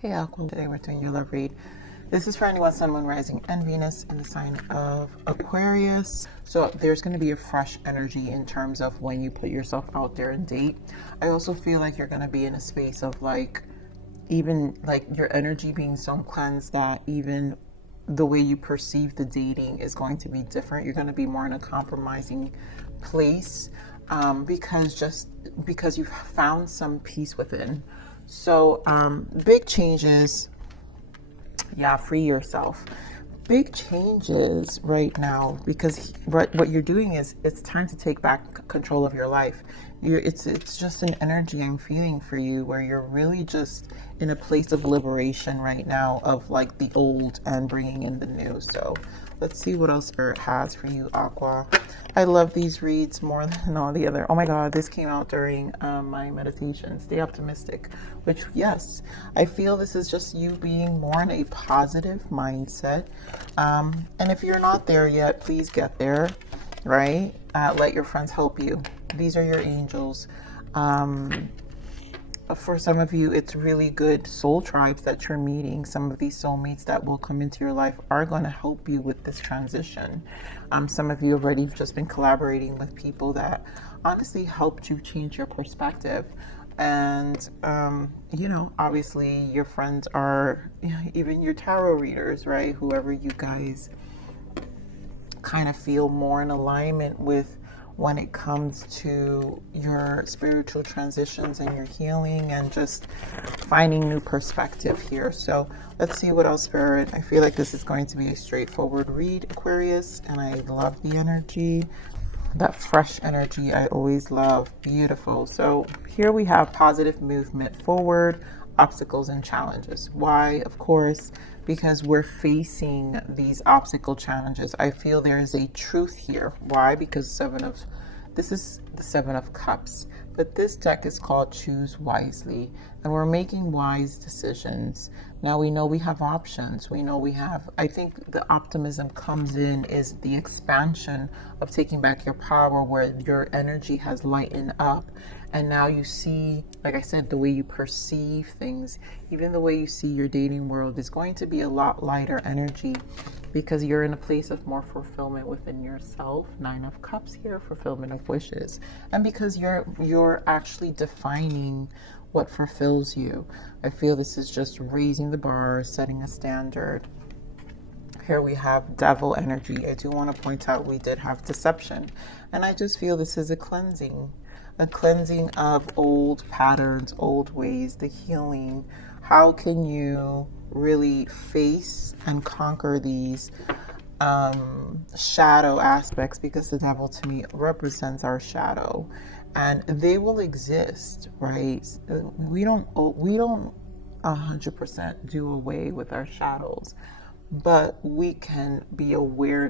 Hey Aqua, today we're doing your love read. This is for anyone, Sun, Moon, Rising, and Venus in the sign of Aquarius. So there's going to be a fresh energy in terms of when you put yourself out there and date. I also feel like you're going to be in a space of even your energy being so cleansed that even the way you perceive the dating is going to be different. You're going to be more in a compromising place because you've found some peace within. So big changes. Yeah, free yourself. Big changes right now, because what you're doing is it's time to take back control of your life. It's just an energy I'm feeling for you where you're really just in a place of liberation right now of like the old and bringing in the new. So let's see what else Spirit has for you, Aqua. I love these reads more than all the other. Oh my God, this came out during my meditation. Stay optimistic, which, yes, I feel this is just you being more in a positive mindset. And if you're not there yet, please get there, right? Let your friends help you. These are your angels. For some of you, it's really good soul tribes that you're meeting. Some of these soulmates that will come into your life are going to help you with this transition. Some of you already have just been collaborating with people that honestly helped you change your perspective. And, obviously your friends are even your tarot readers, right? Whoever you guys kind of feel more in alignment with when it comes to your spiritual transitions and your healing and just finding new perspective here. So let's see what else, Spirit. I feel like this is going to be a straightforward read, Aquarius, and I love the energy. That fresh energy I always love. Beautiful. So here we have positive movement forward, obstacles and challenges. Why? Of course, because we're facing these obstacle challenges. I feel there is a truth here. Why? Because this is the Seven of Cups, but this deck is called Choose Wisely, and we're making wise decisions. Now we know we have options. We know we have, I think the optimism comes in is the expansion of taking back your power, where your energy has lightened up. And now you see, like I said, the way you perceive things, even the way you see your dating world is going to be a lot lighter energy, because you're in a place of more fulfillment within yourself. Nine of Cups here, fulfillment of wishes. And because you're actually defining what fulfills you. I feel this is just raising the bar, setting a standard. Here we have Devil energy. I do want to point out we did have deception. And I just feel this is a cleansing of old patterns, old ways, the healing. How can you really face and conquer these shadow aspects? Because the devil to me represents our shadow, and they will exist, right? We don't 100% do away with our shadows, but we can be aware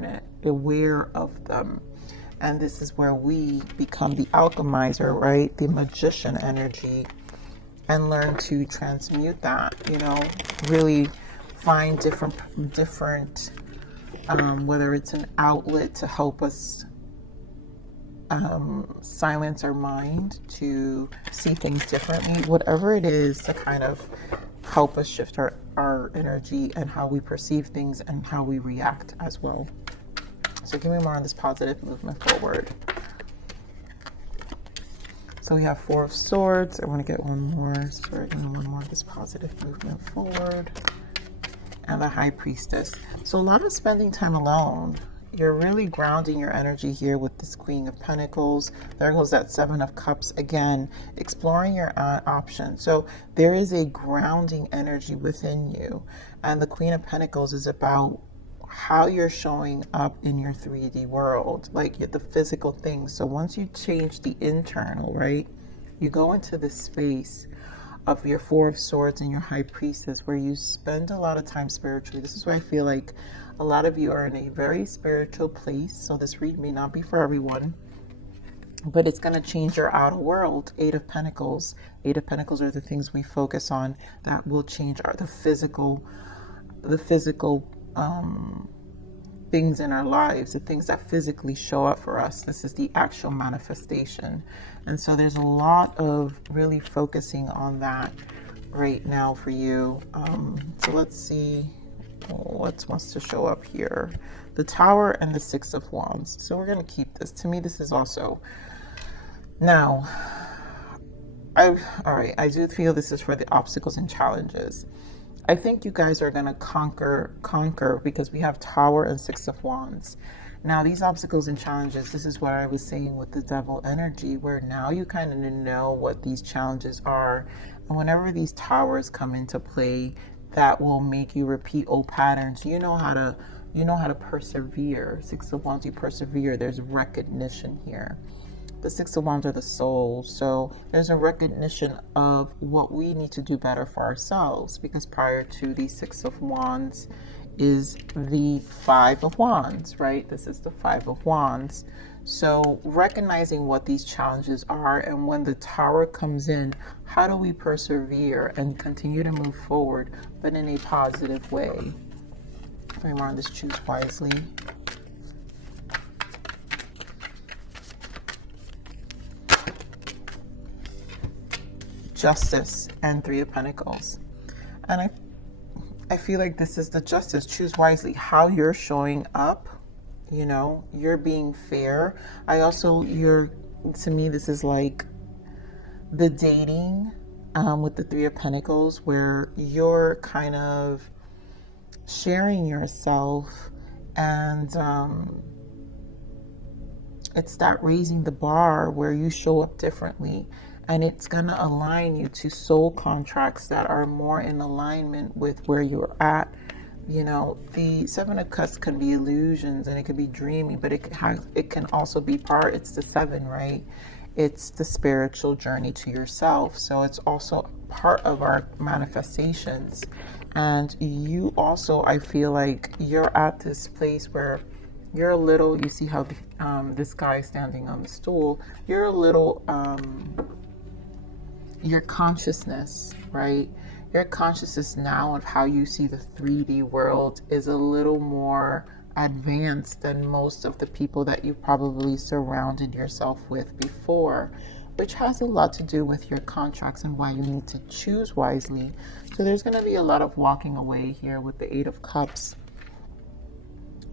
of them. And this is where we become the alchemizer, right? The magician energy, and learn to transmute that, really find different, whether it's an outlet to help us silence our mind, to see things differently, whatever it is to kind of help us shift our energy and how we perceive things and how we react as well. So give me more on this positive movement forward. So we have Four of Swords. I want to get one more. Spirit, give me one more of this positive movement forward. And the High Priestess. So a lot of spending time alone. You're really grounding your energy here with this Queen of Pentacles. There goes that Seven of Cups again, exploring your options. So there is a grounding energy within you. And the Queen of Pentacles is about how you're showing up in your 3D world, like the physical things. So once you change the internal, right, you go into the space of your Four of Swords and your High Priestess, where you spend a lot of time spiritually. This is where I feel like a lot of you are in a very spiritual place. So this read may not be for everyone, but it's going to change your outer world. Eight of Pentacles. Eight of Pentacles are the things we focus on that will change the physical things in our lives, the things that physically show up for us. This is the actual manifestation. And so there's a lot of really focusing on that right now for you. So let's see what wants to show up here. The Tower and the Six of Wands. So we're going to keep this. To me, this is also... Now, all right, I do feel this is for the obstacles and challenges. I think you guys are going to conquer because we have Tower and Six of Wands. Now, these obstacles and challenges, this is what I was saying with the Devil energy, where now you kind of know what these challenges are. And whenever these towers come into play, that will make you repeat old patterns. You know how to persevere. Six of Wands, you persevere. There's recognition here. The Six of Wands are the soul. So there's a recognition of what we need to do better for ourselves, because prior to the Six of Wands is the Five of Wands, right? This is the Five of Wands. So recognizing what these challenges are, and when the Tower comes in, how do we persevere and continue to move forward, but in a positive way? Remember on this, choose wisely. Justice and Three of Pentacles. And I feel like this is the Justice. Choose wisely how you're showing up. You know, you're being fair. To me, this is like the dating with the Three of Pentacles, where you're kind of sharing yourself, and it's that raising the bar where you show up differently. And it's going to align you to soul contracts that are more in alignment with where you're at. You know, the Seven of Cups can be illusions and it can be dreamy, but it can also be it's the seven, right? It's the spiritual journey to yourself. So it's also part of our manifestations. And you also, I feel like you're at this place where you're a little, you see how this guy standing on the stool, you're a little... your consciousness, right? Your consciousness now of how you see the 3D world is a little more advanced than most of the people that you probably surrounded yourself with before, which has a lot to do with your contracts and why you need to choose wisely. So there's going to be a lot of walking away here with the Eight of Cups,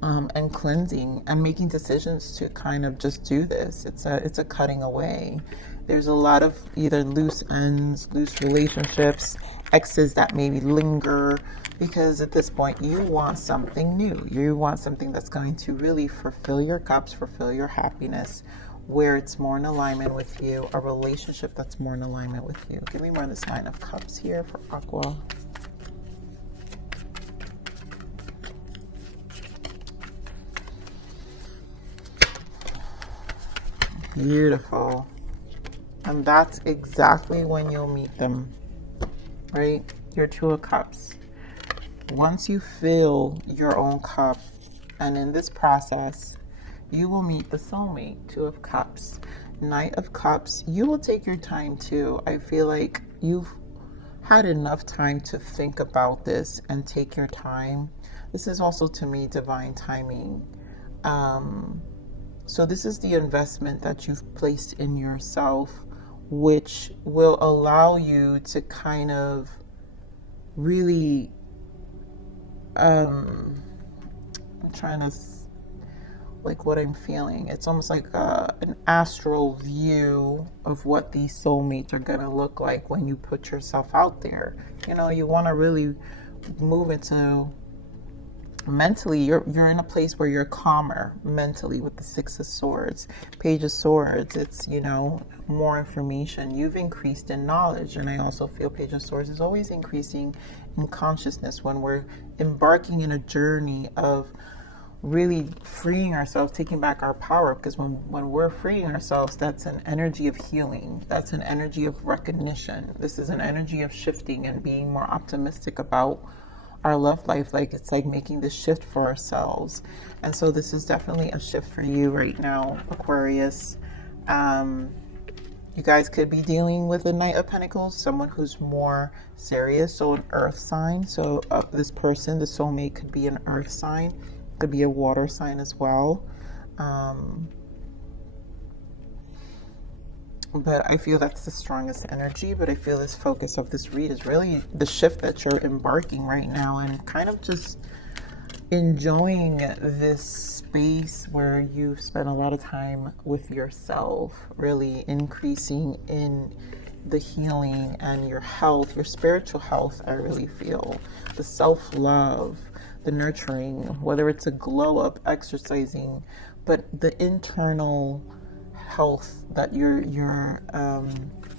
and cleansing and making decisions to kind of just do this. It's a cutting away. There's a lot of either loose ends, loose relationships, exes that maybe linger, because at this point you want something new. You want something that's going to really fulfill your cups, fulfill your happiness, where it's more in alignment with you, a relationship that's more in alignment with you. Give me more of this Nine of Cups here for Aqua. Beautiful. And that's exactly when you'll meet them, right? Your Two of Cups. Once you fill your own cup, and in this process, you will meet the soulmate. Two of Cups. Knight of Cups. You will take your time too. I feel like you've had enough time to think about this and take your time. This is also, to me, divine timing. So this is the investment that you've placed in yourself, which will allow you to kind of really, I'm trying to, like, what I'm feeling. It's almost like an astral view of what these soulmates are going to look like when you put yourself out there. You know, you want to really move into... mentally, you're in a place where you're calmer mentally with the Six of Swords, Page of Swords. It's, you know, more information. You've increased in knowledge, and I also feel Page of Swords is always increasing in consciousness when we're embarking in a journey of really freeing ourselves, taking back our power, because when we're freeing ourselves, that's an energy of healing. That's an energy of recognition. This is an energy of shifting and being more optimistic about our love life. Like, it's like making this shift for ourselves. And so this is definitely a shift for you right now, Aquarius. You guys could be dealing with a Knight of Pentacles, someone who's more serious, so an earth sign. So this person, the soulmate, could be an earth sign, could be a water sign as well. but I feel that's the strongest energy. But I feel this focus of this read is really the shift that you're embarking right now, and kind of just enjoying this space where you've spent a lot of time with yourself, really increasing in the healing and your health, your spiritual health. I really feel the self-love, the nurturing, whether it's a glow up, exercising, but the internal health that you're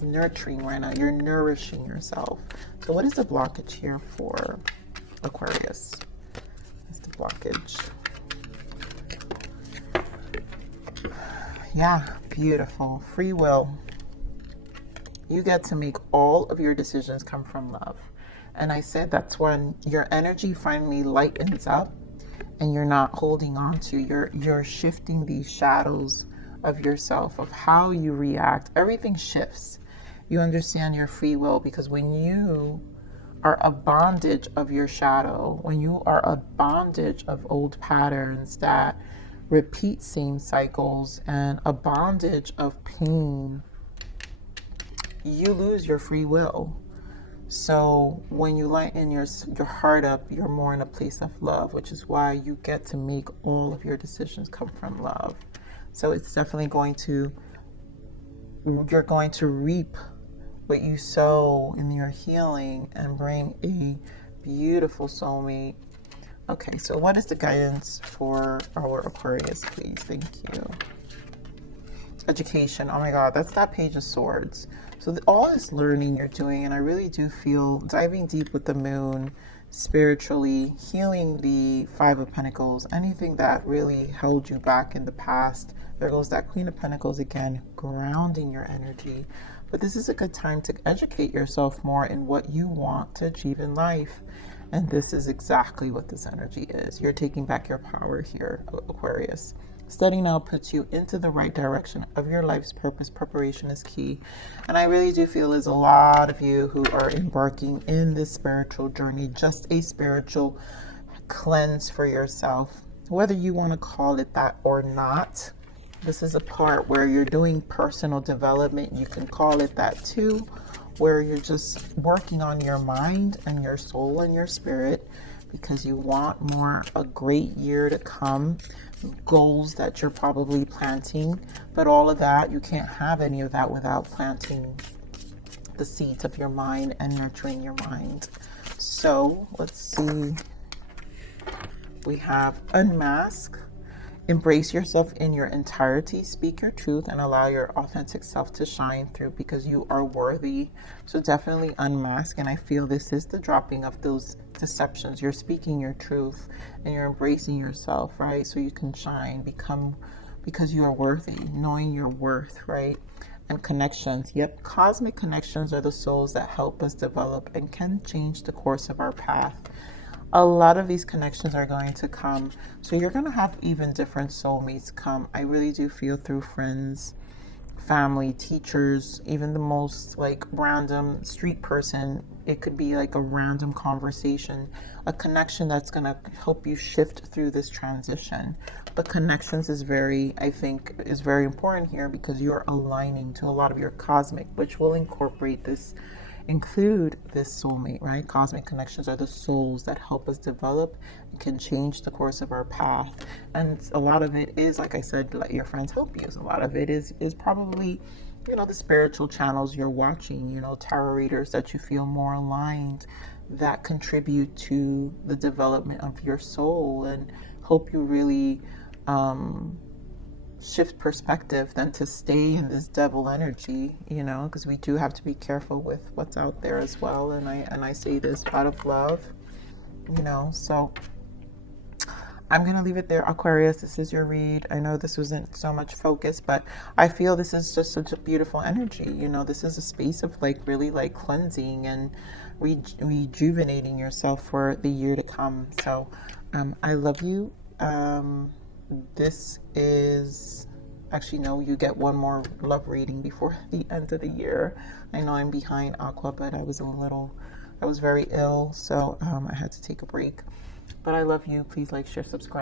nurturing right now. You're nourishing yourself. So what is the blockage here for Aquarius? That's the blockage. Yeah, beautiful. Free will. You get to make all of your decisions come from love. And I said that's when your energy finally lightens up and you're not holding on to, you're shifting these shadows of yourself, of how you react. Everything shifts. You understand your free will, because when you are a bondage of your shadow, when you are a bondage of old patterns that repeat same cycles and a bondage of pain, you lose your free will. So when you lighten your heart up, you're more in a place of love, which is why you get to make all of your decisions come from love. So it's definitely you're going to reap what you sow in your healing and bring a beautiful soulmate. Okay, so what is the guidance for our Aquarius, please? Thank you. Education. Oh my God, that's that Page of Swords. So all this learning you're doing, and I really do feel diving deep with the moon, spiritually, healing the Five of Pentacles, anything that really held you back in the past. There goes that Queen of Pentacles again, grounding your energy. But this is a good time to educate yourself more in what you want to achieve in life. And this is exactly what this energy is. You're taking back your power here, Aquarius. Studying now puts you into the right direction of your life's purpose. Preparation is key. And I really do feel there's a lot of you who are embarking in this spiritual journey, just a spiritual cleanse for yourself, whether you want to call it that or not. This is a part where you're doing personal development. You can call it that too, where you're just working on your mind and your soul and your spirit, because you want a great year to come, goals that you're probably planting. But all of that, you can't have any of that without planting the seeds of your mind and nurturing your mind. So let's see. We have unmask. Embrace yourself in your entirety, speak your truth, and allow your authentic self to shine through, because you are worthy. So definitely unmask. And I feel this is the dropping of those deceptions. You're speaking your truth and you're embracing yourself, right? So you can shine, because you are worthy, knowing your worth, right? And connections. Yep, cosmic connections are the souls that help us develop and can change the course of our path. A lot of these connections are going to come. So you're going to have even different soulmates come. I really do feel through friends, family, teachers, even the most like random street person. It could be like a random conversation, a connection that's going to help you shift through this transition. But connections is I think is very important here, because you're aligning to a lot of your cosmic, which will include this soulmate, right? Cosmic connections are the souls that help us develop and can change the course of our path. And a lot of it is, like I said, let your friends help you. So a lot of it is probably, the spiritual channels you're watching, tarot readers that you feel more aligned, that contribute to the development of your soul and help you really shift perspective than to stay in this devil energy, because we do have to be careful with what's out there as well. And I say this out of love, so I'm going to leave it there, Aquarius. This is your read. I know this wasn't so much focus, but I feel this is just such a beautiful energy. This is a space of really cleansing and rejuvenating yourself for the year to come. So I love you. This is actually, no, you get one more love reading before the end of the year. I know I'm behind, Aqua, but I was very ill, so I had to take a break. But I love you. Please like, share, subscribe.